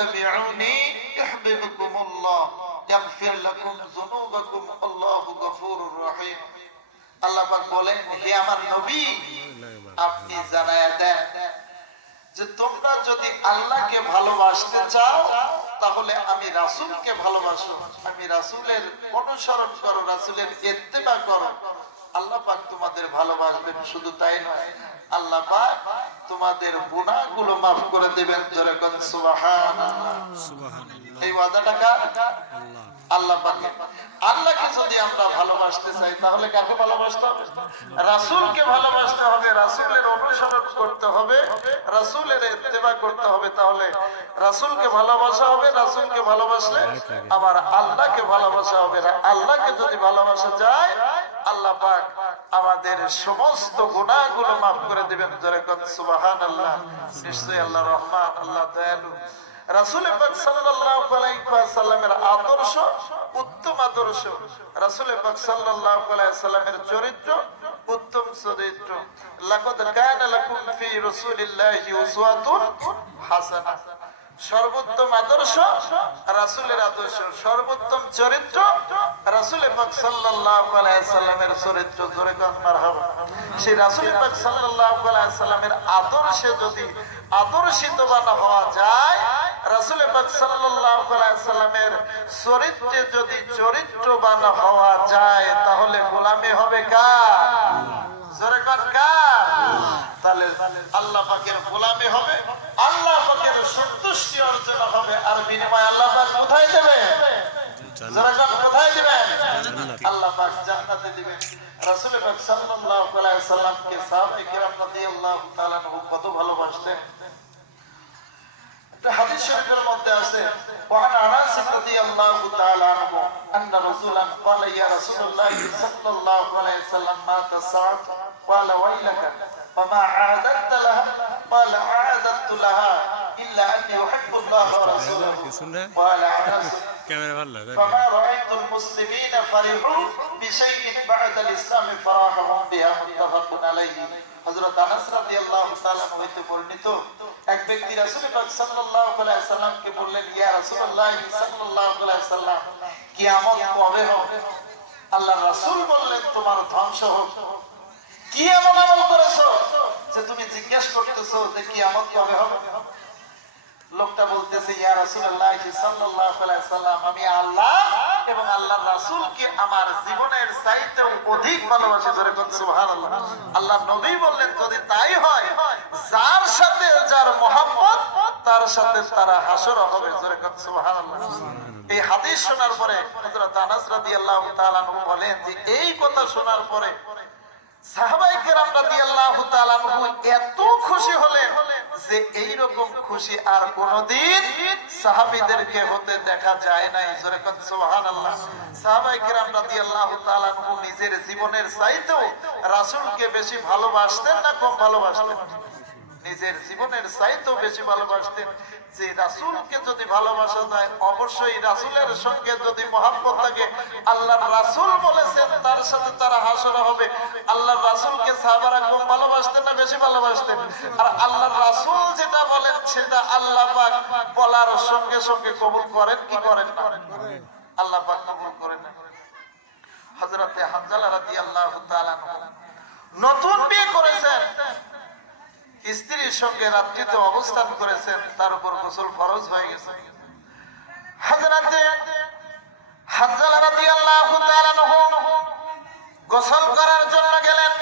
ফাত্তাবিউনি ইউহিব্বুকুমুল্লাহ ইয়াগফির লাকুম যুনুবাকুম আল্লাহু গফুরুর রহিম। আল্লাহ পাক বলেন, হে আমার নবী, আপনি জানায়া দেন যে তোমরা যদি আল্লাহকে ভালোবাসতে চাও তাহলে আমি রাসূলকে ভালোবাসো, আমি রাসূলের অনুসরণ করো, রাসূলের ইত্তেবা করো। আল্লাহ পাক তোমাদের ভালোবাসবেন। শুধু তাই নয়, আল্লাহ পাক তোমাদের গুনাহগুলো maaf করে দিবেন। জোরে কোন সুবহানাল্লাহ। সুবহানাল্লাহ। এই ওয়াদাটা কার? আল্লাহ পাক। আল্লাহকে যদি আমরা ভালোবাসতে চাই তাহলে কাকে ভালোবাসতে হবে? রাসূলকে ভালোবাসতে হবে, রাসূলের অনুসরণ করতে হবে, রাসূলের ইত্তেবা করতে হবে। তাহলে রাসূলকে ভালোবাসা হবে, রাসূলকে ভালোবাসলে আবার আল্লাহকে ভালোবাসা হবে। আল্লাহকে যদি ভালোবাসা যায় আল্লাহ পাক আমাদের সমস্ত গুনাহগুলো maaf করে দিবেন। জোরে কোন সুবহানাল্লাহ। নিশ্চয়ই আল্লাহ রহমান, আল্লাহ দয়ালু। রাসূল পাক সাল্লাল্লাহু আলাইহি ওয়াসাল্লামের আদর্শ উত্তম আদর্শ, রাসূল পাক সাল্লাল্লাহু আলাইহি ওয়াসাল্লামের চরিত্র উত্তম চরিত্র। লাকাদ কানা লাকুম ফি রাসূলিল্লাহি উসওয়াতুন হাসানাহ। সর্বোত্তম আদর্শ রাসূলের আদর্শ, সর্বোত্তম চরিত্র রাসূল পাক সাল্লাল্লাহু আলাইহি ওয়াসাল্লামের চরিত্র। জোরে কোন মারহাবা। সেই রাসূল পাক সাল্লাল্লাহু আলাইহি ওয়াসাল্লামের আদর্শে যদি আদর্শিতবান হওয়া যায়, রাসূল পাক সাল্লাল্লাহু আলাইহি ওয়াসাল্লামের চরিত্রে যদি চরিত্রবান হওয়া যায় তাহলে গোলামি হবে কার? জোরে কোন কার? তাহলে আল্লাহ পাকের গোলামি হবে, আল্লাহ পাকের সন্তুষ্টি অর্জন হবে। আর বিনিময় আল্লাহ পাক কোথায় দেবে? জোরে কোন কোথায় দিবেন? আল্লাহ পাক জান্নাতে দিবেন। রাসূল পাক সাল্লাল্লাহু আলাইহি ওয়াসাল্লামকে সাহাবায়ে কিরাম রাদিয়াল্লাহু তাআলা কত ভালোবাসতেন। হাদিস শরীফের মধ্যে আছে, ওয়ান আনাস রাদিয়াল্লাহু তাআলা আনহু আন্না রাসূলান ক্বালা ইয়া রাসূলুল্লাহ সাল্লাল্লাহু আলাইহি ওয়াসাল্লাম মাতা সাআত ক্বালা ওয়াইলাকা ওয়া আ'আদাত লাহা ক্বালা আ'আদাতু লাহা ইল্লা আন ইউহিব্বুল্লাহ ওয়া রাসূলুহু ক্বালা আনাস ক্যামেরা ভালো লাগে ফামা রাআইতুল মুসলিমিনা ফারিহু বিশাইইন বা'দাল ইসলাম ফারাহুম বিহা মুত্তাফাকুন আলাইহি। হযরত আনাস রাদিয়াল্লাহু তাআলা হইতে বর্ণিত, এক ব্যক্তি রাসূল পাক সাল্লাল্লাহু আলাইহি ওয়াসাল্লামকে বললেন, ইয়া রাসূলুল্লাহ সাল্লাল্লাহু আলাইহি ওয়াসাল্লাম, কিয়ামত কবে হবে? আল্লাহর রাসূল বললেন, তোমার ধ্বংস হোক। কি এমন আমল করেছো যে তুমি জিজ্ঞেস করতেছো যে কিয়ামত কবে হবে? লোকটা বলতেছে, ইয়া রাসূলুল্লাহ সাল্লাল্লাহু আলাইহি ওয়াসাল্লাম, আমি আল্লাহ এবং আল্লাহর রাসূলকে আমার জীবনের চাইতেও অধিক ভালোবাসি। জোরে কোন সুবহানাল্লাহ। আল্লাহর নবী বললেন, যদি তাই হয়, যার সাথে যার মহব্বত তার সাথে তারা হাসর হবে। জোরে কোন সুবহানাল্লাহ। এই হাদিস শোনার পরে হযরত আনাস রাদিয়াল্লাহু তাআলা আনহু বলেন যে এই কথা শোনার পরে সাহাবায়ে কেরাম রাদিয়াল্লাহু তাআলা আনহু এত খুশি হলেন যে এই রকম খুশি আর কোনদিন সাহাবীদেরকে হতে দেখা যায় নাই। জোরে কোন সুবহানাল্লাহ। সাহাবায়ে কেরাম রাদিয়াল্লাহু তাআলা আনহু নিজের জীবনের চাইতেও রাসূলকে বেশি ভালোবাসতেন না কম ভালোবাসতেন? নিজের জীবনের চাইতেও বেশি ভালোবাসতেন। যে রাসূলকে যদি ভালোবাসা যায়, অবশ্যই রাসূলের সঙ্গে যদি মহব্বত থাকে, আল্লাহর রাসূল বলেছেন তার সাথে তারা হাসর হবে। আল্লাহর রাসূলকে সাহাবারা কম ভালোবাসতেন না বেশি ভালোবাসতেন? আর আল্লাহর রাসূল যেটা বলেন সেটা আল্লাহ পাক বলার সঙ্গে সঙ্গে কবুল করেন কি করেন না? আল্লাহ পাক কবুল করেন না। হযরত হানজালা রাদিয়াল্লাহু তাআলা নতুন বিয়ে করেছেন, স্ত্রীর সঙ্গে রাত্রিতে অবস্থান করেছেন, তার উপর গোসল ফরজ হয়ে গেছে। হযরত হানজালা রাদিয়াল্লাহু তাআলা গোসল করার জন্য গেলেন।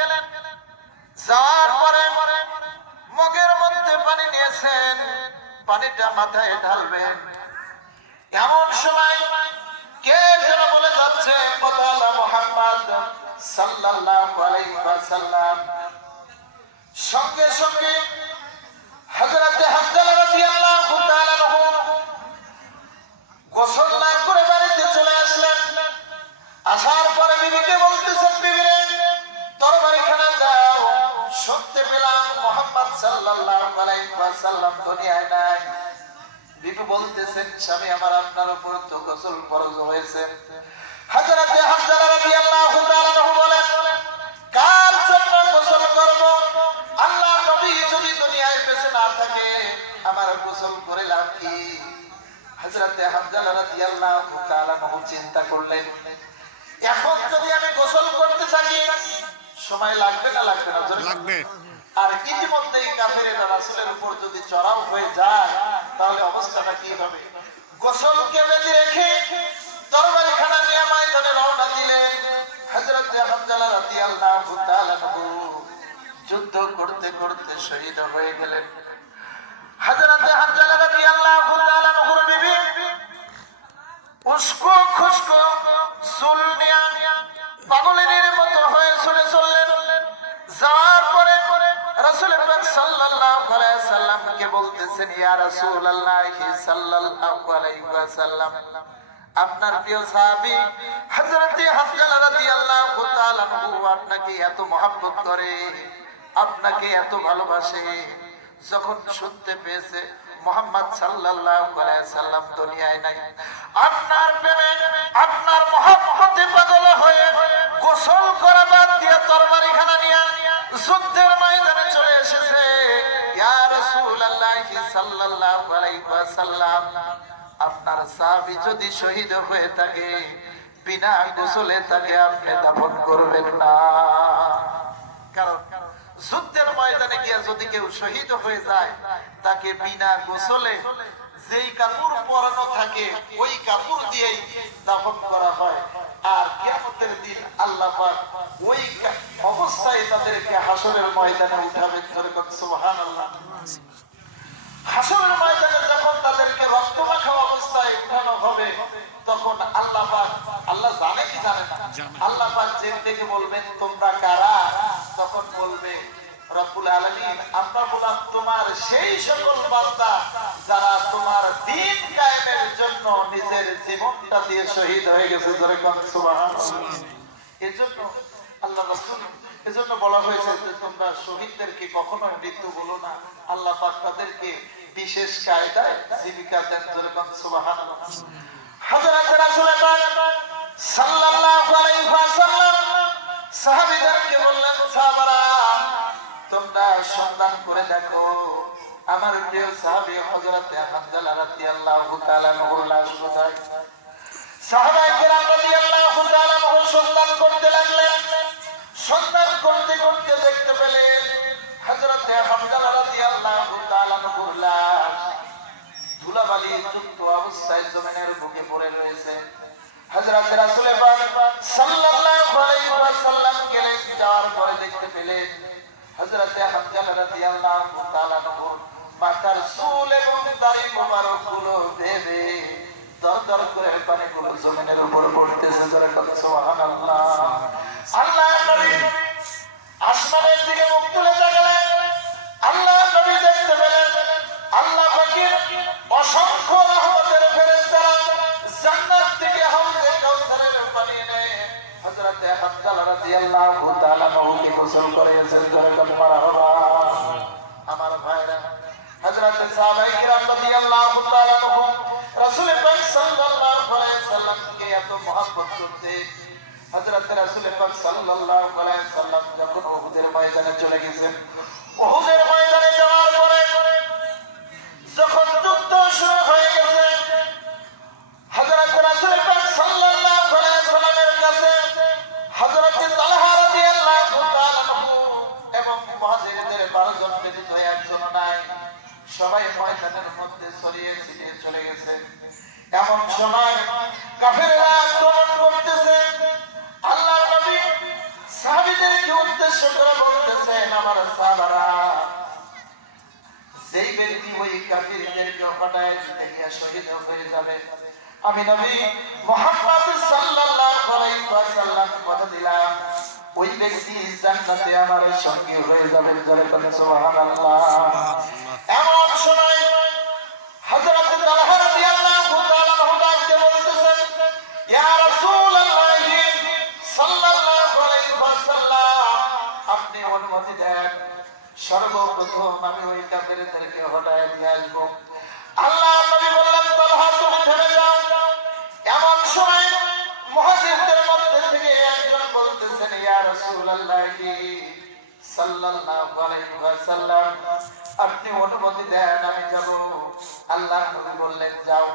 যাওয়ার পরে মগের মধ্যে পানি নিয়েছেন, পানিটা মাথায় ঢালবেন। এমন সময় কে যেন বলে যাচ্ছে, ও তাআলা মুহাম্মদ সাল্লাল্লাহু আলাইহি ওয়াসাল্লাম। সঙ্গে সঙ্গে হযরত হানজালা রাদিয়াল্লাহু তাআলা গোসল না করে বাড়িতে চলে আসলেন। আসার পরে বিবিকে বলতেছেন, বিবি রে, তরবারিখানা যাও, শুনতে পেলাম মুহাম্মদ সাল্লাল্লাহু আলাইহি ওয়াসাল্লাম দুনিয়ায় নাই। বিবি বলতেছেন, স্বামী আমার, আপনার উপর তো গোসল ফরজ হয়েছে। হযরত হানজালা রাদিয়াল্লাহু তাআলা বলেন, কার জন্য গোসল করব? আল্লাহ নবী যদি দুনিয়ায় বেঁচে না থাকে আমার গোসল করে লাভ কি? হযরতে হামজা রাদিয়াল্লাহু তাআলা চিন্তা করলেন, এখন যদি আমি গোসল করতে থাকি সময় লাগবে না? লাগবে না? লাগবে। আর ইতিমধ্যেই কাফেরেরা রাসূলের উপর যদি চড়াও হয়ে যায় তাহলে অবস্থাটা কি হবে? গোসলকে বেঁধে রেখে তরবারিখানা নিয়ে ময়দানে রওনা দিলেন। হযরত হামজা রাদিয়াল্লাহু তাআলা যুদ্ধ করতে করতে শহীদ হয়ে গেলেন। হযরত হামজা রাদিয়াল্লাহু তাআলা নূর বিবি উস্কো খুশকো চুল নিয়ে পাগলের মতো হয়ে চলে চললেন। যাওয়ার পরে রাসূল পাক সাল্লাল্লাহু আলাইহি সাল্লামকে বলতেছেন, ইয়া রাসূলুল্লাহ সাল্লাল্লাহু আলাইহি ওয়াসাল্লাম, আপনার প্রিয় সাহাবী হযরত হামজা রাদিয়াল্লাহু তাআলা আপনাকে এত মহব্বত করে, আপনাকে এত ভালোবাসে, যখন শুনতে পেয়েছে মুহাম্মদ সাল্লাল্লাহু আলাইহি সাল্লাম দুনিয়ায় নাই, আপনার প্রেমে আপনার মহব্বতে পাগল হয়ে গোসল করা বাদ দিয়ে তরবারিখানা নিয়ে যুদ্ধের ময়দানে চলে এসেছে। ইয়া রাসূলুল্লাহ সাল্লাল্লাহু আলাইহি ওয়াসাল্লাম, আপনার সাহাবী যদি শহীদ হয়ে থাকে বিনা গোসলে তাকে আপনি দাফন করবেন না। কারণ যুদ্ধের ময়দানে গিয়ে যদি কেউ শহীদ হয়ে যায় তাকে বিনা গোসলে যেই কাপড় পরানো থাকে ওই কাপড় দিয়েই দাফন করা হয়। আর কিয়ামতের দিন আল্লাহ পাক ওই অবস্থায় তাদেরকে হাসরের ময়দানে উঠাবেন। সুবহানাল্লাহ। হাসরের ময়দানে যখন তাদেরকে রক্তমাখা অবস্থায় উঠানো হবে তখন আল্লাহ পাক, আল্লাহ জানে কি জানে না, আল্লাহ পাক যেদিকে বলবেন তোমরা কারা, তখন বলবে রব্বুল আলামিন, আমরা বললাম তোমার সেই সকল বান্দা যারা তোমার দ্বীন কায়েমের জন্য নিজের জীবনটা দিয়ে শহীদ হয়ে গেছে। সুবহানাল্লাহ। এজন্য আল্লাহ রাসূল এজন্য বলা হয়েছে যে তোমরা শহীদদেরকে কখনো মৃত্যু বলো না, আল্লাহ পাক তাদেরকে বিশেষ কায়দায় জীবিকা দেন। সুবহানাল্লাহ। হযরত রাসূল পাক সাল্লাল্লাহু আলাইহি ওয়াসাল্লাম সাহাবীদেরকে বললেন, সাহাবারা তোমরা সন্ধান করে দেখো আমার প্রিয় সাহাবী হযরত হামজা রাদিয়াল্লাহু তাআলা নূর লাশ কোথায়। সাহাবায়ে কেরাম রাদিয়াল্লাহু তাআলা নূর সন্ধান করতে লাগলেন। সন্ধান করতে করতে দেখতে পেলেন হযরত হামজা রাদিয়াল্লাহু তাআলা নূর লাশ ধুলাবালি যুক্ত অবস্থায় জমিনের বুকে পড়ে রয়েছে। হযরত রাসূল পাক সাল্লাল্লাহু আলাইহি ওয়াসাল্লাম গেলেন, যাওয়ার পরে দেখতে পেলেন হযরত হামজা রাদিয়াল্লাহু তাআলা নূর মাথার চুল এবং দাড়ি মোবারক গুলো ভেবে দরদর করে পানিগুলো জমিনের উপর পড়তেছে। সুবহানাল্লাহ। আল্লাহ নবী আসমানের দিকে মুখ তুলে তাকালেন। আল্লাহ নবী দেখতে পেলেন আল্লাহ পাকের অসংখ্য রহমতের ফেরেশতারা জান্নাত থেকে হাউজে কাউসারের পানি এনে হযরত হামজা রাদিয়াল্লাহু তাআলা নবীকে গোসল করিয়েছেন। মারহাবা। আমার ভাইরা, হযরত সাহাবায়ে কিরাম রাদিয়াল্লাহু তাআলা রাসূল পাক সাল্লাল্লাহু আলাইহি সাল্লামকে এত মহব্বত করতে হযরত রাসূল পাক সাল্লাল্লাহু আলাইহি সাল্লাম যখন উহুদের ময়দানে চলে গেছেন, উহুদের ময়দানে যাওয়ার পরে যখন যুদ্ধ শুরু হয়ে গেছে হযরত রাসূল পাক সাল্লাল্লাহু আলাইহি সাল্লামের কাছে হযরত তালহা রাদিয়াল্লাহু তাআলা এবং মুহাজিরদের 12 জন ব্যতীত একজন নাই, সবাই ময়দানের মধ্যে ছড়িয়ে ছিটিয়ে চলে গেছে। এমন সময় কাফেররা আক্রমণ করতেছে। আল্লাহর নবী সাহাবীদেরকে উদ্দেশ্য করে বলতেছেন, আমার সাহাবারা, যেই ব্যক্তি ওই কাফিরদেরকে হটায় দিতে গিয়ে শহীদ হয়ে যাবে, আমি নবী মুহাম্মদ সাল্লাল্লাহু আলাইহি ওয়াসাল্লাম কথা দিলাম ওই ব্যক্তি জান্নাতে আমার সঙ্গী হয়ে যাবে। সুবহানাল্লাহ। এমন সময় হযরত তালহা রাদিয়াল্লাহু তাআলা ডাকতে বলতেছেন, ইয়া রাসূলুল্লাহ সাল্লাল্লাহু আলাইহি ওয়াসাল্লাম, আপনি অনুমতি দেন, সর্বপ্রথম আমি ওই কাফেরদেরকে হটায় দিয়ে আসবো। আল্লাহর নবী বললেন, তালহা তুমি থেমে যাও। এমন সময় মুহাজিরদের মধ্যে থেকে একজন বলতেছেন, ইয়া রাসূলুল্লাহ সাল্লাল্লাহু আলাইহি ওয়াসাল্লাম, আপনি অনুমতি দেন আমি যাব। আল্লাহর নবী বললেন, যাও।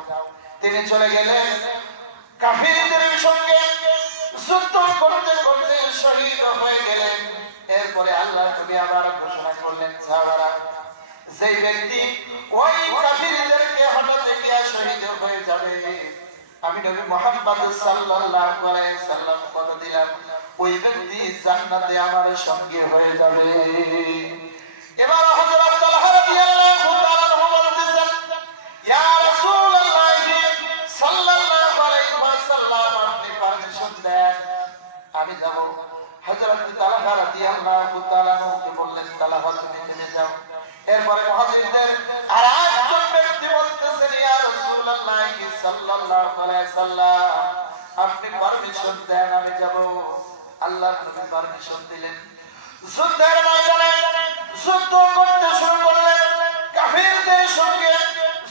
তিনি চলে গেলেন কাফিরদের সঙ্গে যুদ্ধ করতে করতে শহীদ হয়ে গেলেন। এরপরে আল্লাহ নবী আবার ঘোষণা করলেন, সাহাবারা, যে ব্যক্তি ওই কাফিরদেরকে হঠাৎ গিয়া শহীদ হয়ে যাবে, আমি নবী মুহাম্মদ সাল্লাল্লাহু আলাইহি সাল্লাম কথা দিলাম, ওই ব্যক্তি জান্নাতে আমার সঙ্গে হয়ে যাবে। এবার হযরত তালহা রাদিয়াল্লাহু তাআলা বলতেছেন, ইয়া রাসূলুল্লাহ সাল্লাল্লাহু আলাইহি ওয়াসাল্লাম, আপনি পারমিশন দেন, আমি যাব। হযরত তালহা রাদিয়াল্লাহু তাআলা কে বললেন, তালহা তুমি নেমে যাও। এরপরে মুহাজিরদের আরেকজন ব্যক্তি বলতেছেন, ইয়া রাসূলুল্লাহ সাল্লাল্লাহু আলাইহি ওয়াসাল্লাম, আপনি পারমিশন দেন, আমি যাব। আল্লাহ নবী পারমিশন দিলেন। যুদ্ধের ময়দানে যুদ্ধ করতে শুরু করলেন কাফিরদের সঙ্গে।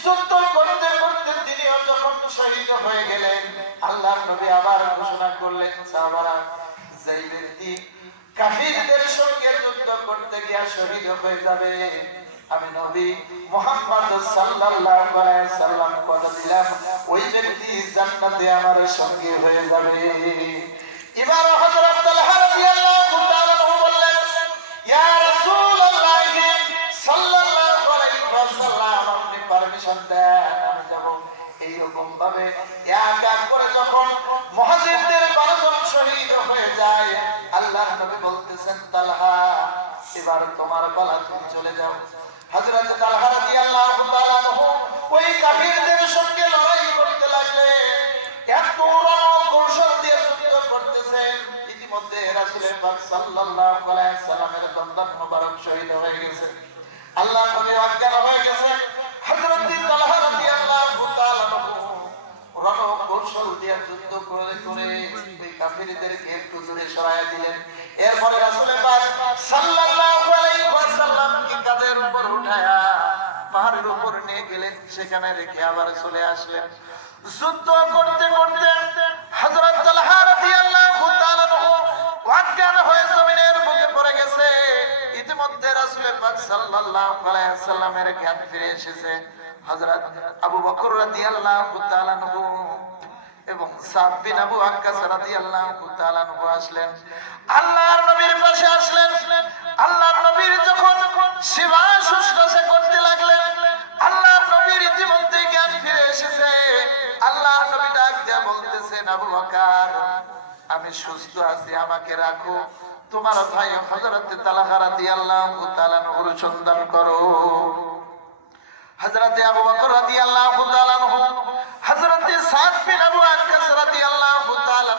যুদ্ধ করতে করতে তিনিও যখন শহীদ হয়ে গেলেন, আল্লাহ নবী আবার ঘোষণা করলেন, সাহাবারা, যেই ব্যক্তি কাফিরদের সঙ্গে যুদ্ধ করতে গিয়ে শহীদ হয়ে যাবে, আমি নবী মুহাম্মদ সাল্লাল্লাহু আলাইহি সাল্লাম কথা দিলাম, ওই ব্যক্তি জান্নাতে আমার সঙ্গে হয়ে যাবে। এবার হযরত তালহা রাদিয়াল্লাহু তাআলা বললেন, ইয়া রাসূলুল্লাহ সাল্লাল্লাহু আলাইহি ওয়াসাল্লাম, আপনি পারমিশন দেন, আমি যাব। এই রকম ভাবে এক এক করে যখন মুহাজিরদের 12 জন শহীদ হয়ে যায়, আল্লাহর নবী বলতেছেন, তালহা, এবার তোমার পালা, তুমি চলে যাও। হযরত তালহা রাদিয়াল্লাহু তাআলা ওই কাফিরদের সঙ্গে লড়াই করতে লাগলেন। এত রণকৌশল দিয়ে যুদ্ধ করতেছেন। ইতিমধ্যে রাসূল পাক সাল্লাল্লাহু আলাইহি সাল্লামের দন্দন মোবারক শহীদ হয়ে গেছে। আল্লাহর নবী অজ্ঞান হয়ে গেছে। হযরত তালহা রাদিয়াল্লাহু তাআলা রণকৌশল দিয়ে যুদ্ধ করে করে ওই কাফিরদেরকে একটু দূরে সরাইয়া দিলেন। এরপরে রাসূল পাক সাল্লাল্লাহু আলাইহি ওয়াসাল্লামকে কাঁধের উপর উঠায়া পাহাড়ের উপর নিয়ে গেলেন, সেখানে রেখে আবার চলে আসলেন। যুদ্ধ করতে করতে হযরত তালহা রাদিয়াল্লাহু তাআলা অজ্ঞান হয়ে জমিনের বুকে পড়ে গেছে। ইতিমধ্যে রাসূল পাক সাল্লাল্লাহু আলাইহি ওয়াসাল্লামের জ্ঞান ফিরে এসেছে। হযরত আবু বকর রাদিয়াল্লাহু তাআলা এবং সাদ বিন আবু ওয়াক্কাস রাদিয়াল্লাহু তাআলা আসলেন, আল্লাহর নবীর পাশে আসলেন। আল্লাহর নবীর যখন সেবা শুশ্রূষা করতে লাগলেন, আল্লাহর নবীর ইতিমধ্যে জ্ঞান ফিরে এসেছে। আল্লাহর নবী ডাক দিয়ে বলতেছেন, আবু বকর, আমি সুস্থ আছি, আমাকে রাখো, তোমার ভাই হযরত তালহা রাদিয়াল্লাহু তাআলা নূর সন্ধান করো। হযরত আবু বকর রাদিয়াল্লাহু তাআলা হযরত সাদ বিন আবু ওয়াক্কাস রাদিয়াল্লাহু তাআলা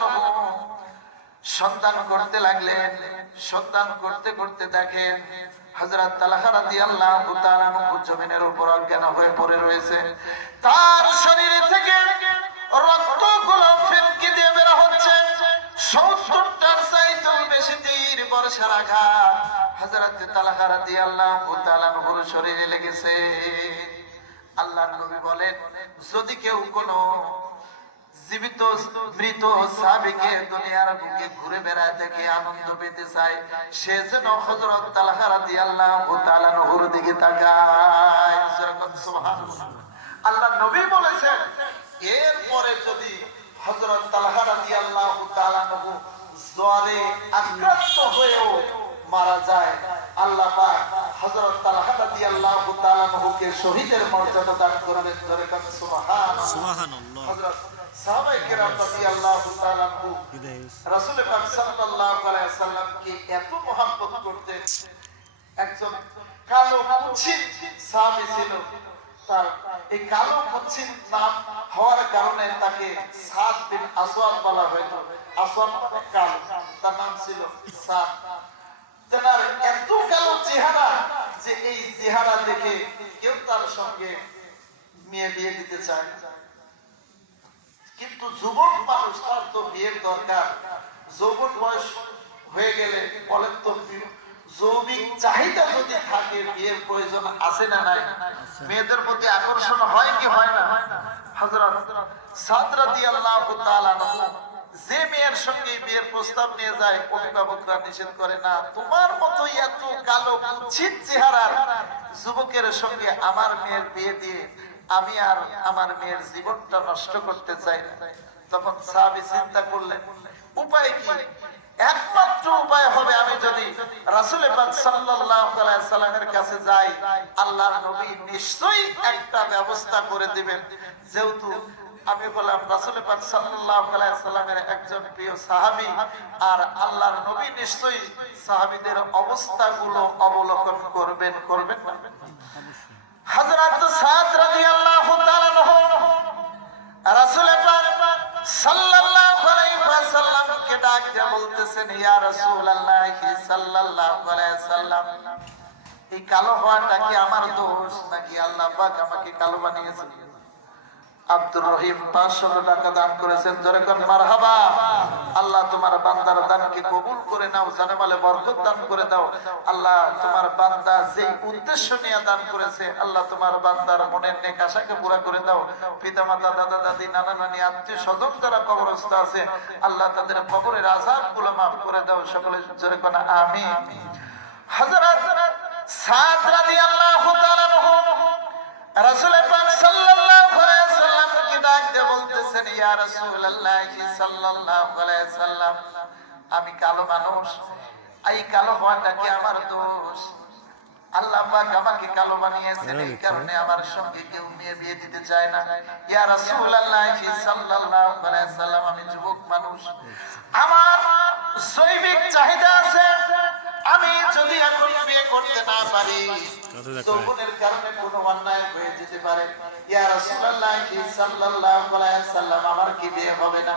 সন্ধান করতে লাগলেন। সন্ধান করতে করতে দেখেন হযরত তালহা রাদিয়াল্লাহু তাআলা জমিনের উপর অজ্ঞান হয়ে পড়ে রয়েছে। তার শরীর থেকে রক্তগুলো ফিনকি দিয়ে বের হচ্ছে। 70টার চাইতেও বেশি তীর বর্ষার আঘাত হযরত তালহা রাদিয়াল্লাহু তাআলা শরীরে লেগেছে। আল্লাহর নবী বলেন, যদি কেউ কোনো জীবিত মৃত সাহাবীকে দুনিয়ার বুকে ঘুরে বেড়ায় দেখে আনন্দ পেতে চায়, সে যেন হযরত তালহা রাদিয়াল্লাহু তাআলা নূর দিকে তাকায়। সুবহানাল্লাহ। আল্লাহর নবী বলেছেন, এরপরে যদি হযরত তালহা রাদিয়াল্লাহু তাআলা জ্বরে আক্রান্ত হয়েও মারা যায়, আল্লাহ পাক হযরত তালহা রাদিয়াল্লাহু তাআলা কে শহীদের মর্যাদা দান করবেন। জোরে বলেন সুবহানাল্লাহ। সুবহানাল্লাহ। হযরত সাহাবায়ে কেরাম রাদিয়াল্লাহু তাআলা রাসূল পাক সাল্লাল্লাহু আলাইহি ওয়াসাল্লামকে এত মহব্বত করতেন। একজন কালো কুৎসিত সাহাবী ছিল, তার এই কালো কুৎসিত নাম হওয়ার কারণে তাকে সাদ বিন আসওয়াদ বলা হতো। আসওয়াদ কালো, তার নাম ছিল সাদ। তার এত কালো চেহারা যে এই চেহারা দেখে কেউ তার সঙ্গে মেয়ে বিয়ে দিতে চায়, কিন্তু যুবক মানুষ, তার তো বিয়ের দরকার। যৌবন বয়স হয়ে গেলে বলেন তো, যৌবিক চাহিদা যদি থাকে, বিয়ের প্রয়োজন আছে না নাই? মেয়েদের প্রতি আকর্ষণ হয় কি হয় না? হযরত সাদ রাদিয়াল্লাহু তাআলা যে মেয়ের সঙ্গে বিয়ের প্রস্তাব নিয়ে যায়, অভিভাবকরা নিষেধ করে না, তোমার মতো এত কালো কুৎসিত চেহারার যুবকের সঙ্গে আমার মেয়ের বিয়ে দিয়ে আমি আর আমার মেয়ের জীবনটা নষ্ট করতে চাই না। তখন সাহাবী চিন্তা করলেন উপায় কি? একমাত্র উপায় হবে আমি যদি রাসূল পাক সাল্লাল্লাহু আলাইহি সাল্লামের কাছে যাই, আল্লাহর নবী নিশ্চয়ই একটা ব্যবস্থা করে দিবেন। যেহেতু আমি বললাম রাসূল পাক সাল্লাল্লাহু আলাইহি সাল্লামের একজন প্রিয় সাহাবী, আর আল্লাহর নবী নিশ্চয়ই সাহাবীদের অবস্থাগুলো অবলোকন করবেন না? হযরত সাদ রাদিয়াল্লাহু তাআলা রাসূল পাক সাল্লাল্লাহু আলাইহি ওয়াসাল্লামকে ডাক দিয়ে বলতেছেন, ইয়া রাসূলুল্লাহ সাল্লাল্লাহু আলাইহি ওয়াসাল্লাম, এই কালো হওয়াটা কি আমার দোষ নাকি আল্লাহ পাক আমাকে কালো বানিয়েছেন? আব্দুর রহিম 500 টাকা দান করেছেন, জোরে কোন মারহাবা। আল্লাহ তোমার বান্দার দানকে কবুল করে নাও, জানেমালে বরকত দান করে দাও। আল্লাহ তোমার বান্দা যেই উদ্দেশ্য নিয়ে দান করেছে, আল্লাহ তোমার বান্দার মনের নেক আশাকে পুরা করে দাও। পিতামাতা, দাদা দাদি, নানা নানি, আত্মীয় স্বজন যারা কবরস্থ আছে, আল্লাহ তাদের কবরের আযাবগুলো maaf করে দাও। সকলে জোরে কোন আমিন। হযরত সাদ রাদিয়াল্লাহু তাআলা রাসূল পাক সাল্লাল্লাহু আলাইহি ওয়াসাল্লামকে ডাক দিয়ে বলতেছেন, ইয়া রাসূলুল্লাহ সাল্লাল্লাহু আলাইহি ওয়াসাল্লাম, আমি কালো মানুষ, এই কালো হওয়াটা কি আমার দোষ? আল্লাহ পাক আমাকে কালো বানিয়েছেন, এই কারণে আমার সঙ্গে কেউ মেয়ে বিয়ে দিতে চায় না। ইয়া রাসূলুল্লাহ সাল্লাল্লাহু আলাইহি ওয়াসাল্লাম, আমি যুবক মানুষ, আমার জৈবিক চাহিদা আছে, আমি যদি এখন বিয়ে করতে না পারি, যৌবনের কারণে কোনো অন্যায় হয়ে যেতে পারে। ইয়া রাসূলুল্লাহ সাল্লাল্লাহু আলাইহি ওয়াসাল্লাম, আমার কি বিয়ে হবে না?